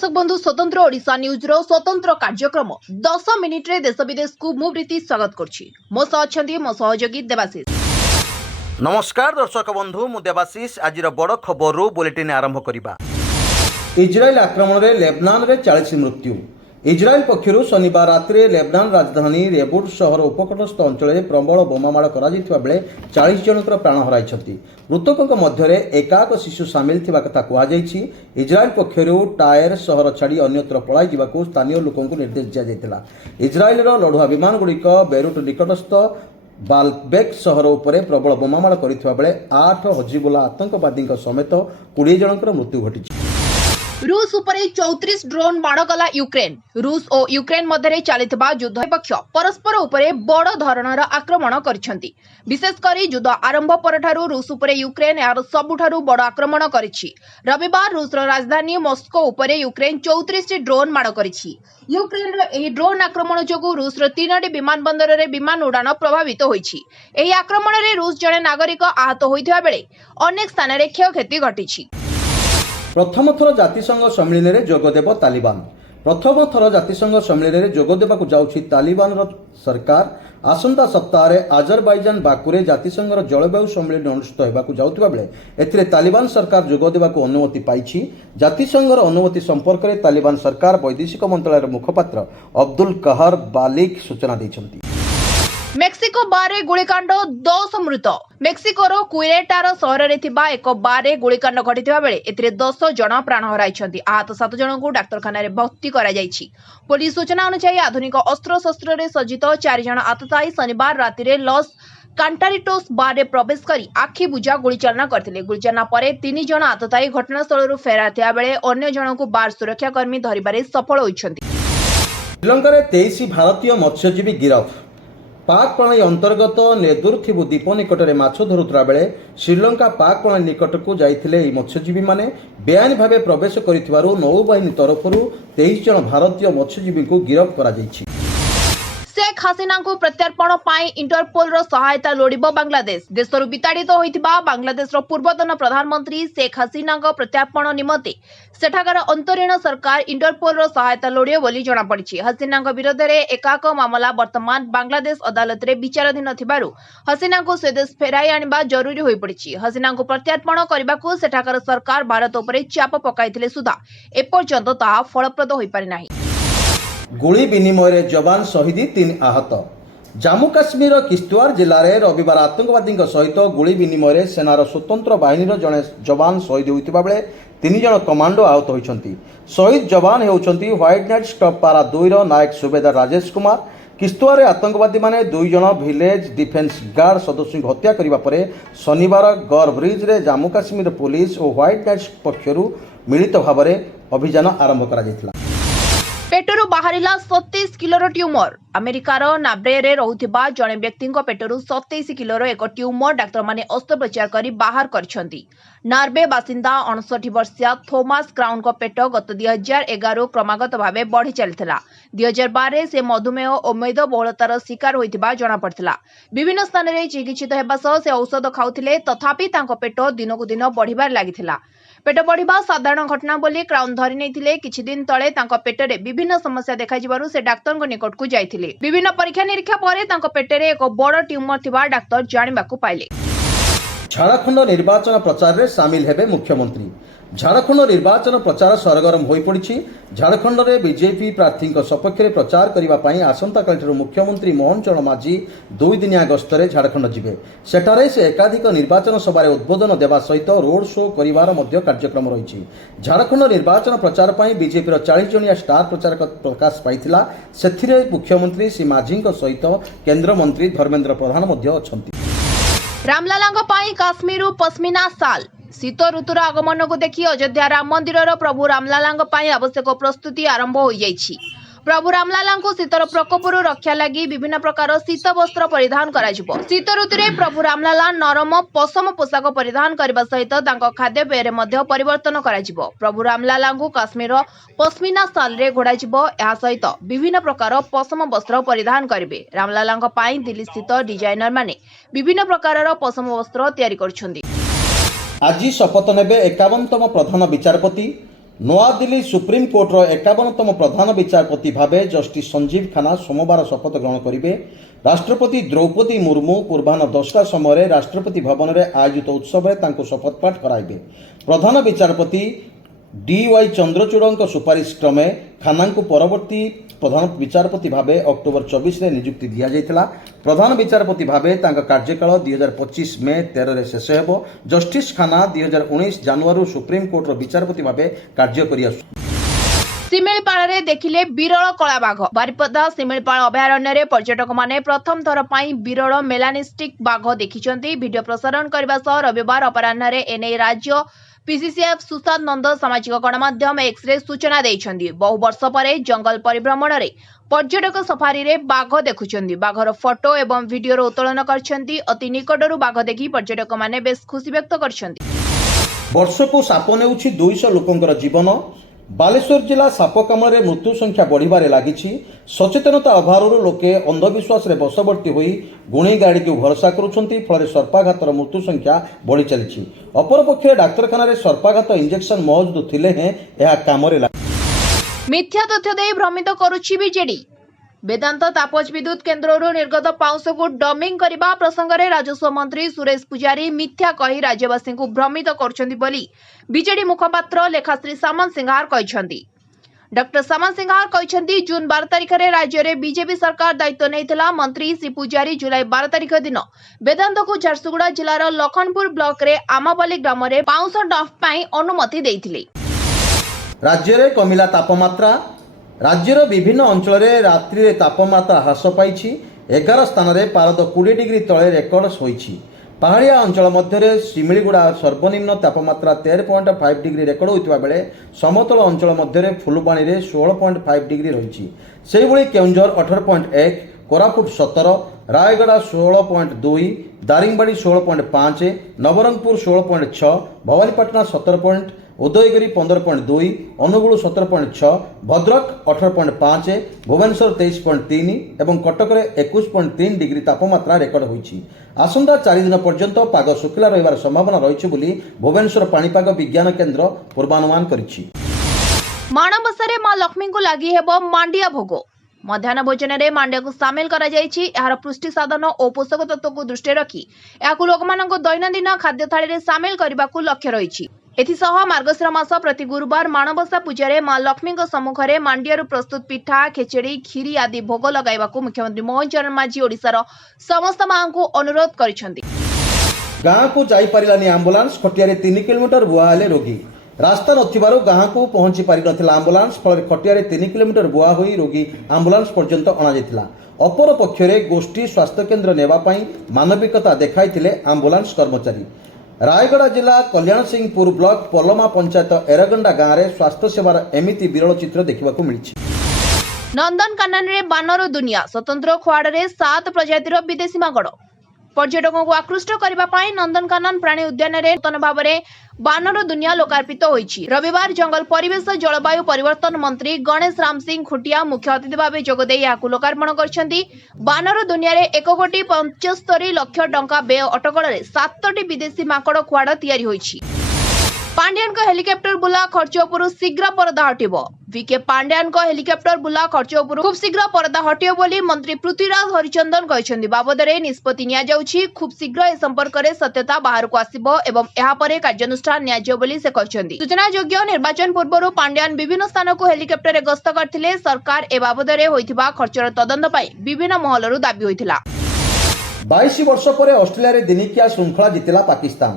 दर्शक बंधु स्वतंत्र ओडिशा न्यूज रो स्वतंत्र कार्यक्रम 10 मिनिट रे देश विदेश को मु प्रीति स्वागत करछि। मो सहअछंती मो सहयोगी देवाशीष। नमस्कार दर्शक बंधु मु देवाशीष। आज बड़ खबर बुलेटिन आरंभ करिबा। इजराइल आक्रमण रे लेबनान रे 40 मृत्यु। इजराइल पक्षरु शनिवार रात्रि लेबनान राजधानी बेरुट शहर उपकूलस्थ अंचल में प्रबल बोमामाड़ करा बेले 40 जनकर प्राण हराई। मृतकों मध्य एकाक शिशु सामिल थिबा कथा कहुଯାଇଛି। इजराइल पक्षरु टायर शहर छाड़ी अन्यत्र पलाई जिबाकू स्थानीय लोकों निर्देश दिया जायतिला। इजराइल लढ़ुआ विमान गुड़िक बेरुट निकटस्थ बाल्बेक शहर उपरे प्रबल बोमामाड़ करिथिबा बेले 8 हजिबुल्ला आतंकवादी समेत 20 जनकर मृत्यु घटी। रूस उपरे 34 ड्रोन माड़ गला यूक्रेन। रूस और यूक्रेन मध्य चलता युद्ध पक्ष परस्पर उपरे बड़ धरणर आक्रमण करिसेंती। विशेषकर युद्ध आरंभ परठारु रूस उपरे यूक्रेन यार सबुठारु बड़ आक्रमण करिछि। रविवार रूसर राजधानी मस्को उपरे यूक्रेन 34 ड्रोन माड़ करिछि। यूक्रेन एही ड्रोन आक्रमण जोगु रूसर 3टी विमान बंदर रे विमान उड़ान प्रभावित होइछि। एही आक्रमण रे रूस जने नागरिक आहत होइथिबा बेले अनेक स्थान रे क्षयक्षति घटिछि। प्रथम थर जातिसंघ सम्मेलन में जोगदेव तालिबान। प्रथम थर जातिसंघ सम्मेलन में जोगदेवा जाऊँगी तालिबान सरकार। आसंता सप्ताह आजरबाईजान बाकुरे जातिसंघर जलवायु सम्मेलन अनुष्ठित होगाकू जाउथिबा बेले एथिरे तालिबान सरकार जोगदेवाकू अनुमति पाइछि। जातिसंघर अनुमति संपर्क में तालिबान सरकार वैदेशिक मंत्रालय मुखपात्र अब्दुल कहर बालिक सूचना दैछन्ति। मेक्सिको बारे गुलिकांड 10 मृत। मेक्सिकोर क्वेरेटार सहर रे थिबा एक बारे गुलिकांड घटिथिबा बेले एथिरे 10 जन प्राण हराइछन्ति। आहत 7 जन को डाक्तरखाना रे भर्ती करा जायछि। पुलिस सूचना अनुसार आधुनिक अस्त्र शस्त्र रे सज्जित 4 जन आततायी शनिवार राति रे लॉस कांटारिटोस बार रे प्रवेश करी आखि बुझा गुलिचालना करथिले। गुलिचालना परे 3 जन आततायी घटनास्थल रु फेरार थिया बेले अन्य जन को बार सुरक्षा कर्मी धरिबारे सफल होइछन्ति। श्रीलंका रे 23 भारतीय मत्स्यजीवी गिरफ। पाक प्रणाली अंतर्गत नेदुरथिबु द्वीप निकट में माछ धरुला बेले श्रीलंका पाक प्रणाली निकट को जाइथिले मत्स्यजीवी माने बेआईन भावे प्रवेश करिथिबारु नौबाहिनी तरफरु 23 जन भारतीय मत्स्यजीवी को गिरफ करा जाइछि। शेख हसीना को प्रत्यार्पण पाई इंटरपोल रो सहायता लोडिबो बांग्लादेश। देशरु विताड़ित होइथिबा बांग्लादेश रो पूर्वतन प्रधानमंत्री शेख हसीना को प्रत्यार्पण निमते सेठाकार अंतरीण सरकार इंटरपोल रो सहायता लोडियो बोली जणा पड़िछि। हसीना विरोध में एकाक मामला वर्तमान बांग्लादेश अदालत रे विचाराधीन थिबारु हसीना को स्वदेश फेराई आनिबा जरूरी होई पड़िछि। हसीना को प्रत्यार्पण करबाकू सेठाकार सरकार भारत उपरे चाप पकाइथिले सुधा एपर्यंत ताहा फलप्रद होई पारि नाही। गुली विनिमय जवान शहीद 3 आहत। जम्मू काश्मीर किश्तवाड़ जिले में रविवार आतंकवादी सहित गुली विनिमय सेनार स्वतंत्र बाहिनीर जड़े जवान शहीद होता बेले 3 जन कमांडो आहत होती। शहीद जवान होती व्हाइट नाइट स्टॉप पारा 2 नायक सुबेदार राजेश कुमार। किश्तवाड़ आतंकवादी माने 2 जन विलेज डिफेन्स गार्ड सदस्य हत्या करने पर शनिवार गौर ब्रिज रे जम्मू काश्मीर पुलिस और व्हाइट नाइट पक्षरु मिलित भाव में अभियान आरंभ करा। पेटरू बाहरिला 27 किलोर ट्यूमर। अमेरिकार नाब्रे रहुथिबा जणे व्यक्ति पेटरू 27 किलोर एक ट्यूमर डाक्तर माने अस्त्रोपचार करी बाहर करछंती। नार्वे बासिंदा 59 वर्षीय थोमास क्राउन को पेट गत 2011 क्रमागत भावे बढ़ी चलथिला। 2012 से मधुमेह और मेदबहुलतार शिकार होइथिबा जणा पड़थिला। विभिन्न स्थान रे चिकित्सित हेबा सह से औषध खाउथिले तथापि तांको पेट दिनकु दिन बढ़िबार लागिथिला। पेट बढ़िबा साधारण घटना बोली क्राउन धरि नैथिले। किछि दिन तळे तांको पेटरे विभिन्न समस्या देखा जिबारु से डाक्तरଙ୍କ निकटकु जाइथिले। विभिन्न परीक्षा निरीक्षा परे तांको पेटरे एक बड़ ट्यूमर थिबा डाक्तर जानिबाकु पाइले। झारखंड निर्वाचन प्रचार में सामिल हेबे मुख्यमंत्री। झारखंड निर्वाचन प्रचार सरगरम हो पड़ी। झारखंड में बीजेपी प्रार्थी सपक्ष में प्रचार करने आसंता काल मुख्यमंत्री मोहन चरण माझी 2 दिनिया गस्तरे झारखंड जिबे। सेठारे से एकाधिक निर्वाचन सभा उद्बोधन देवा सहित रोड शो करिवार मध्य कार्यक्रम रही। झारखंड निर्वाचन प्रचार पर बीजेपी 40 जनिया स्टार प्रचारक प्रकाश पाइथिला। सेथिरे मुख्यमंत्री श्री माझी सहित केंद्र मंत्री धर्मेंद्र प्रधान मध्य अछंती। रामलालांग पाई काश्मीर पश्मीना साल। शीत ऋतुर आगमन को देखि अयोध्या राम मंदिर प्रभु रामलालांग पाई आवश्यक प्रस्तुति आरंभ हो जाइछि। प्रभु रामलालांको शीतर प्रकोपर रक्षा लगी विभिन्न प्रकार शीत वस्त्र परिधान कराजिबो। शीत ऋतुरे प्रभु रामलाला नरम पशम पोशाक परिधान करबा सहित तांको खाद्य पेय मध्य परिवर्तन कराजिबो। प्रभु रामलालांको काश्मीर पश्मीना साल रे घोड़ाजिबो। एहा सहित विभिन्न प्रकार पशम वस्त्र परिधान करिवे। रामलालांको पाई दिल्ली स्थित डिजाइनर माने विभिन्न प्रकार पशम वस्त्र तयारी करछन्ती। आज शपथ नेबे 51तम प्रधान विचारपति ନୂଆଦିଲ୍ଲୀ ସୁପ୍ରିମକୋର୍ଟର 51ତମ ପ୍ରଧାନ ବିଚାରପତି ଭାବେ ଜଷ୍ଟିସ୍ ସଞ୍ଜୀବ ଖାନ୍ନା ସୋମବାର ଶପଥ ଗ୍ରହଣ କରିବେ। ରାଷ୍ଟ୍ରପତି ଦ୍ରୌପଦୀ ମୁର୍ମୁ ପୂର୍ବାହ୍ନ 10ଟା ସମୟରେ ରାଷ୍ଟ୍ରପତି ଭବନରେ ଆୟୋଜିତ ଉତ୍ସବରେ ତାଙ୍କୁ ଶପଥପାଠ କରାଇବେ। ପ୍ରଧାନ ବିଚାରପତି ଡି.ୱାଇ. ଚନ୍ଦ୍ରଚୂଡ଼ଙ୍କ ସୁପାରିଶ କ୍ରମେ ଖାନ୍ନାଙ୍କୁ ପରବର୍ତ୍ତୀ ପ୍ରଧାନ ବିଚାରପତି ଭାବେ ଅକ୍ଟୋବର 24ରେ ନିଯୁକ୍ତି ଦିଆଯାଇଥିଲା। ପ୍ରଧାନ ବିଚାରପତି ଭାବେ ତାଙ୍କ କାର୍ଯ୍ୟକାଳ 2025 ମେ 13ରେ ଶେଷ ହେବ। ଜଷ୍ଟିସ୍ ଖାନ୍ନା 2019 ଜାନୁଆରୀରୁ ସୁପ୍ରିମକୋର୍ଟର ବିଚାରପତି ଭାବେ କାର୍ଯ୍ୟ କରିଆସୁଛନ୍ତି। ଶିମିଳିପାଳରେ ଦେଖିଲେ ବିରଳ କଳାବାଘ। ବାରିପଦା ଶିମିଳିପାଳ ଅଭୟାରଣ୍ୟରେ ପର୍ଯ୍ୟଟକମାନେ ପ୍ରଥମ ଥର ପାଇଁ ବିରଳ ମେଲାନିଷ୍ଟିକ୍ ବାଘ ଦେଖିଛନ୍ତି। ଭିଡିଓ ପ୍ରସାରଣ କରିବା ସହ ରବିବାର ଅପରାହ୍ନରେ ଏନେଇ ରାଜ୍ୟ ପିସିସିଏଫ୍ ସୁଶାନ୍ତ ନନ୍ଦ ସାମାଜିକ ଗଣମାଧ୍ୟମ ଏକ୍ସରେ ସୂଚନା ଦେଇଛନ୍ତି। ବହୁ ବର୍ଷ ପରେ ଜଙ୍ଗଲ ପରିଭ୍ରମଣରେ ପର୍ଯ୍ୟଟକ ସଫାରିରେ ବାଘ ଦେଖୁଛନ୍ତି। ବାଘର ଫଟୋ ଏବଂ ଭିଡିଓର ଉତ୍ତୋଳନ କରିଛନ୍ତି। ଅତି ନିକଟରୁ ବାଘ ଦେଖି ପର୍ଯ୍ୟଟକମାନେ ବେଶ୍ ଖୁସି ବ୍ୟକ୍ତ କରିଛନ୍ତି। ବର୍ଷକୁ ସାପ ନେଉଛି 200 ଲୋକଙ୍କର ଜୀବନ। ବାଲେଶ୍ୱର ଜିଲ୍ଲା ସାପ କାମୁଡ଼ାରେ ମୃତ୍ୟୁ ସଂଖ୍ୟା ବଢ଼ିବାରେ ଲାଗିଛି। ସଚେତନତା ଅଭାବରୁ ଲୋକେ ଅନ୍ଧବିଶ୍ୱାସରେ ବଶବର୍ତ୍ତୀ ହୋଇ ଗୁଣି ଗାଡ଼ିକୁ ଭରସା କରୁଛନ୍ତି। ଫଳରେ ସର୍ପାଘାତର ମୃତ୍ୟୁ ସଂଖ୍ୟା ବଢ଼ି ଚାଲିଛି। ଅପରପକ୍ଷରେ ଡାକ୍ତରଖାନାରେ ସର୍ପାଘାତ ଇଞ୍ଜେକ୍ସନ ମହଜୁଦ ଥିଲେ ହେଁ ଏହା କାମରେ ମିଥ୍ୟା ତଥ୍ୟ ଦେଇ ଭ୍ରମିତ କରୁଛି ବିଜେଡି। ବେଦାନ୍ତ ତାପଜ ବିଦ୍ୟୁତ କେନ୍ଦ୍ରରୁ ନିର୍ଗତ ପାଉଁଶକୁ ଡମିଂ କରିବା ପ୍ରସଙ୍ଗରେ ରାଜସ୍ୱ ମନ୍ତ୍ରୀ ସୁରେଶ ପୂଜାରୀ ମିଥ୍ୟା କହି ରାଜ୍ୟବାସୀଙ୍କୁ ଭ୍ରମିତ କରୁଛନ୍ତି ବୋଲି ବିଜେଡି ମୁଖପାତ୍ର ଲେଖାଶ୍ରୀ ସାମନ୍ତ ସିଂହାର କହିଛନ୍ତି। ଡକ୍ଟର ସାମନ୍ତ ସିଂହାର କହିଛନ୍ତି, ଜୁନ୍ 12 ତାରିଖରେ ରାଜ୍ୟରେ ବିଜେପି ସରକାର ଦାୟିତ୍ୱ ନେଇଥିଲା। ମନ୍ତ୍ରୀ ଶ୍ରୀ ପୂଜାରୀ ଜୁଲାଇ 12 ତାରିଖ ଦିନ ବେଦାନ୍ତକୁ ଝାରସୁଗୁଡ଼ା ଜିଲ୍ଲାର ଲଖନପୁର ବ୍ଲକରେ ଆମାପାଲି ଗ୍ରାମରେ ପାଉଁଶ ଡମ୍ପ ପାଇଁ ଅନୁମତି ଦେଇଥିଲେ। ରାଜ୍ୟରେ କମିଲା ତାପମାତ୍ରା। ରାଜ୍ୟର ବିଭିନ୍ନ ଅଞ୍ଚଳରେ ରାତ୍ରିରେ ତାପମାତ୍ରା ହ୍ରାସ ପାଇଛି। 11 ସ୍ଥାନରେ ପାରଦ 20 ଡିଗ୍ରୀ ତଳେ ରେକର୍ଡ ହୋଇଛି। ପାହାଡ଼ିଆ ଅଞ୍ଚଳ ମଧ୍ୟରେ ଶିମିଳିଗୁଡ଼ା ସର୍ବନିମ୍ନ ତାପମାତ୍ରା 13.5 ଡିଗ୍ରୀ ରେକର୍ଡ ହୋଇଥିବା ବେଳେ ସମତଳ ଅଞ୍ଚଳ ମଧ୍ୟରେ ଫୁଲବାଣୀରେ 16.5 ଡିଗ୍ରୀ ରହିଛି। ସେହିଭଳି କେଉଁଝର 18.1, କୋରାପୁଟ 17, ରାୟଗଡ଼ା 16.2, ଦାରିଙ୍ଗବାଡ଼ି 16.5, ନବରଙ୍ଗପୁର 16.6, ଭବାନୀପାଟଣା 17, ଉଦୟଗିରି 15.2, ଅନୁଗୁଳ 17.6, ଭଦ୍ରକ 18.5, ଭୁବନେଶ୍ୱର 23.3 ଏବଂ କଟକରେ 21.3 ଡିଗ୍ରୀ ତାପମାତ୍ରା ରେକର୍ଡ ହୋଇଛି। ଆସନ୍ତା 4 ଦିନ ପର୍ଯ୍ୟନ୍ତ ପାଗ ଶୁଖିଲା ରହିବାର ସମ୍ଭାବନା ରହିଛି ବୋଲି ଭୁବନେଶ୍ୱର ପାଣିପାଗ ବିଜ୍ଞାନ କେନ୍ଦ୍ର ପୂର୍ବାନୁମାନ କରିଛି। ମାଣବସାରେ ମା ଲକ୍ଷ୍ମୀଙ୍କୁ ଲାଗି ହେବ ମାଣ୍ଡିଆ ଭୋଗ। ମଧ୍ୟାହ୍ନ ଭୋଜନରେ ମାଣ୍ଡିଆକୁ ସାମିଲ କରାଯାଇଛି। ଏହାର ପୁଷ୍ଟି ସାଧନ ଓ ପୋଷକ ତତ୍ତ୍ୱକୁ ଦୃଷ୍ଟିରେ ରଖି ଏହାକୁ ଲୋକମାନଙ୍କ ଦୈନନ୍ଦିନ ଖାଦ୍ୟ ଥାଳିରେ ସାମିଲ କରିବାକୁ ଲକ୍ଷ୍ୟ ରହିଛି। ଏଥିସହ ମାର୍ଗଶିର ମାସ ପ୍ରତି ଗୁରୁବାର ମାଣବସା ପୂଜାରେ ମା ଲକ୍ଷ୍ମୀଙ୍କ ସମ୍ମୁଖରେ ମାଣ୍ଡିଆରୁ ପ୍ରସ୍ତୁତ ପିଠା, ଖେଚେଡ଼ି, କ୍ଷୀରି ଆଦି ଭୋଗ ଲଗାଇବାକୁ ମୁଖ୍ୟମନ୍ତ୍ରୀ ମୋହନ ଚରଣ ମାଝୀ ଓଡ଼ିଶାର ସମସ୍ତ ମାଙ୍କୁ ଅନୁରୋଧ କରିଛନ୍ତି। ଗାଁକୁ ଯାଇପାରିଲାନି ଆମ୍ବୁଲାନ୍ସ। ଖଟିଆରେ 3 କିଲୋମିଟର ବୁହା ହେଲେ ରୋଗୀ। ରାସ୍ତା ନଥିବାରୁ ଗାଁକୁ ପହଞ୍ଚି ପାରିନଥିଲା ଆମ୍ବୁଲାନ୍ସ। ଫଳରେ ଖଟିଆରେ 3 କିଲୋମିଟର ବୁହା ହୋଇ ରୋଗୀ ଆମ୍ବୁଲାନ୍ସ ପର୍ଯ୍ୟନ୍ତ ଅଣାଯାଇଥିଲା। ଅପରପକ୍ଷରେ ଗୋଷ୍ଠୀ ସ୍ୱାସ୍ଥ୍ୟକେନ୍ଦ୍ର ନେବା ପାଇଁ ମାନବିକତା ଦେଖାଇଥିଲେ ଆମ୍ବୁଲାନ୍ସ କର୍ମଚାରୀ। ରାୟଗଡ଼ା ଜିଲ୍ଲା କଲ୍ୟାଣସିଂହପୁର ବ୍ଲକ ପଲମା ପଞ୍ଚାୟତ ଏରଗଣ୍ଡା ଗାଁରେ ସ୍ୱାସ୍ଥ୍ୟ ସେବାର ଏମିତି ବିରଳ ଚିତ୍ର ଦେଖିବାକୁ ମିଳିଛି। ନନ୍ଦନକାନନରେ ବାନର ଦୁନିଆ। ସ୍ୱତନ୍ତ୍ର ଖୁଆଡ଼ରେ 7 ପ୍ରଜାତିର ବିଦେଶୀ ମାଙ୍କଡ଼। ପର୍ଯ୍ୟଟକଙ୍କୁ ଆକୃଷ୍ଟ କରିବା ପାଇଁ ନନ୍ଦନକାନନ ପ୍ରାଣୀ ଉଦ୍ୟାନରେ ନୂତନ ଭାବରେ ବାନର ଦୁନିଆ ଲୋକାର୍ପିତ ହୋଇଛି। ରବିବାର ଜଙ୍ଗଲ ପରିବେଶ ଜଳବାୟୁ ପରିବର୍ତ୍ତନ ମନ୍ତ୍ରୀ ଗଣେଶ ରାମ ସିଂ ଖୁଟିଆ ମୁଖ୍ୟ ଅତିଥି ଭାବେ ଯୋଗଦେଇ ଏହାକୁ ଲୋକାର୍ପଣ କରିଛନ୍ତି। ବାନର ଦୁନିଆରେ 1,75 ଲକ୍ଷ ଟଙ୍କା ବ୍ୟୟ ଅଟକଳରେ 7ଟି ବିଦେଶୀ ମାଙ୍କଡ଼ ଖୁଆଡ଼ ତିଆରି ହୋଇଛି। ପାଣ୍ଡିଆନଙ୍କ ହେଲିକପ୍ଟର ବୁଲା ଖର୍ଚ୍ଚ ଉପରୁ ଶୀଘ୍ର ପରଦା ହଟିବ। ଭିକେ ପାଣ୍ଡିଆନଙ୍କ ହେଲିକପ୍ଟର ବୁଲା ଖର୍ଚ୍ଚ ଉପରୁ ଖୁବ୍ ଶୀଘ୍ର ପରଦା ହଟିବ ବୋଲି ମନ୍ତ୍ରୀ ପୃଥ୍ୱୀରାଜ ହରିଚନ୍ଦନ କହିଛନ୍ତି। ବାବଦରେ ନିଷ୍ପତ୍ତି ନିଆଯାଉଛି। ଖୁବ୍ ଶୀଘ୍ର ଏ ସମ୍ପର୍କରେ ସତ୍ୟତା ବାହାରକୁ ଆସିବ ଏବଂ ଏହାପରେ କାର୍ଯ୍ୟାନୁଷ୍ଠାନ ନିଆଯିବ ବୋଲି ସେ କହିଛନ୍ତି। ସୂଚନାଯୋଗ୍ୟ, ନିର୍ବାଚନ ପୂର୍ବରୁ ପାଣ୍ଡିଆନ ବିଭିନ୍ନ ସ୍ଥାନକୁ ହେଲିକପ୍ଟରରେ ଗସ୍ତ କରିଥିଲେ। ସରକାର ଏ ବାବଦରେ ହୋଇଥିବା ଖର୍ଚ୍ଚର ତଦନ୍ତ ପାଇଁ ବିଭିନ୍ନ ମହଲରୁ ଦାବି ହୋଇଥିଲା। 22 ବର୍ଷ ପରେ ଅଷ୍ଟ୍ରେଲିଆରେ ଦିନିକିଆ ଶୃଙ୍ଖଳା ଜିତିଲା ପାକିସ୍ତାନ।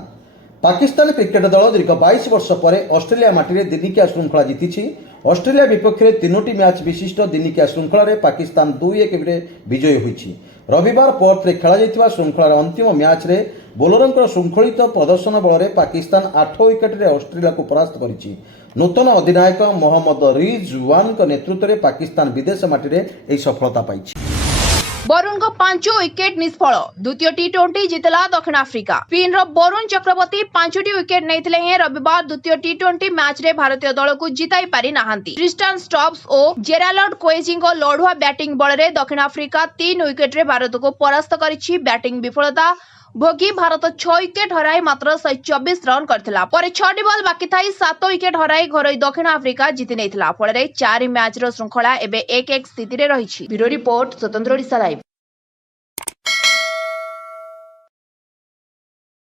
ପାକିସ୍ତାନ କ୍ରିକେଟ ଦଳ ଦୀର୍ଘ 22 ବର୍ଷ ପରେ ଅଷ୍ଟ୍ରେଲିଆ ମାଟିରେ ଦିନିକିଆ ଶୃଙ୍ଖଳା ଜିତିଛି। ଅଷ୍ଟ୍ରେଲିଆ ବିପକ୍ଷରେ 3ଟି ମ୍ୟାଚ୍ ବିଶିଷ୍ଟ ଦିନିକିଆ ଶୃଙ୍ଖଳାରେ ପାକିସ୍ତାନ 2-1 ବିଜୟୀ ହୋଇଛି। ରବିବାର ପର୍ଥରେ ଖେଳାଯାଇଥିବା ଶୃଙ୍ଖଳାର ଅନ୍ତିମ ମ୍ୟାଚ୍ରେ ବୋଲରଙ୍କର ଶୃଙ୍ଖଳିତ ପ୍ରଦର୍ଶନ ବଳରେ ପାକିସ୍ତାନ 8 ୱିକେଟରେ ଅଷ୍ଟ୍ରେଲିଆକୁ ପରାସ୍ତ କରିଛି। ନୂତନ ଅଧିନାୟକ ମହମ୍ମଦ ରିଜୱାନଙ୍କ ନେତୃତ୍ୱରେ ପାକିସ୍ତାନ ବିଦେଶ ମାଟିରେ ଏହି ସଫଳତା ପାଇଛି। ବରୁଣଙ୍କ 5 ୱିକେଟ ନିଷ୍ଫଳ। ଦ୍ୱିତୀୟ ଟି20 ଜିତିଲା ଦକ୍ଷିଣ ଆଫ୍ରିକା। ସ୍ପିନର ବରୁଣ ଚକ୍ରବର୍ତ୍ତୀ 5ଟି ୱିକେଟ ନେଇଥିଲେ ହେଁ ରବିବାର ଦ୍ୱିତୀୟ ଟି20 ମ୍ୟାଚ୍ରେ ଭାରତୀୟ ଦଳକୁ ଜିତାଇ ପାରି ନାହାନ୍ତି। ଟ୍ରିଷ୍ଟାନ ଷ୍ଟବ୍ସ ଓ ଜେରାଲ୍ଡ କୋଏଜିଙ୍କ ଲଢୁଆ ବ୍ୟାଟିଂ ବଳରେ ଦକ୍ଷିଣ ଆଫ୍ରିକା 3 ୱିକେଟରେ ଭାରତକୁ ପରାସ୍ତ କରିଛି। ବ୍ୟାଟିଂ ବିଫଳତା भोगी भारत 6 विकेट हराई मात्र 124 रन करथिला पर 6 बॉल बाकी थाई 7 विकेट हराई घरोई दक्षिण आफ्रिका जीति नेथिला फल 4 मैच रो श्रृंखला एबे 1-1 स्थिति रे रहिछि। ब्यूरो रिपोर्ट स्वतंत्र ओडिशा लाइव।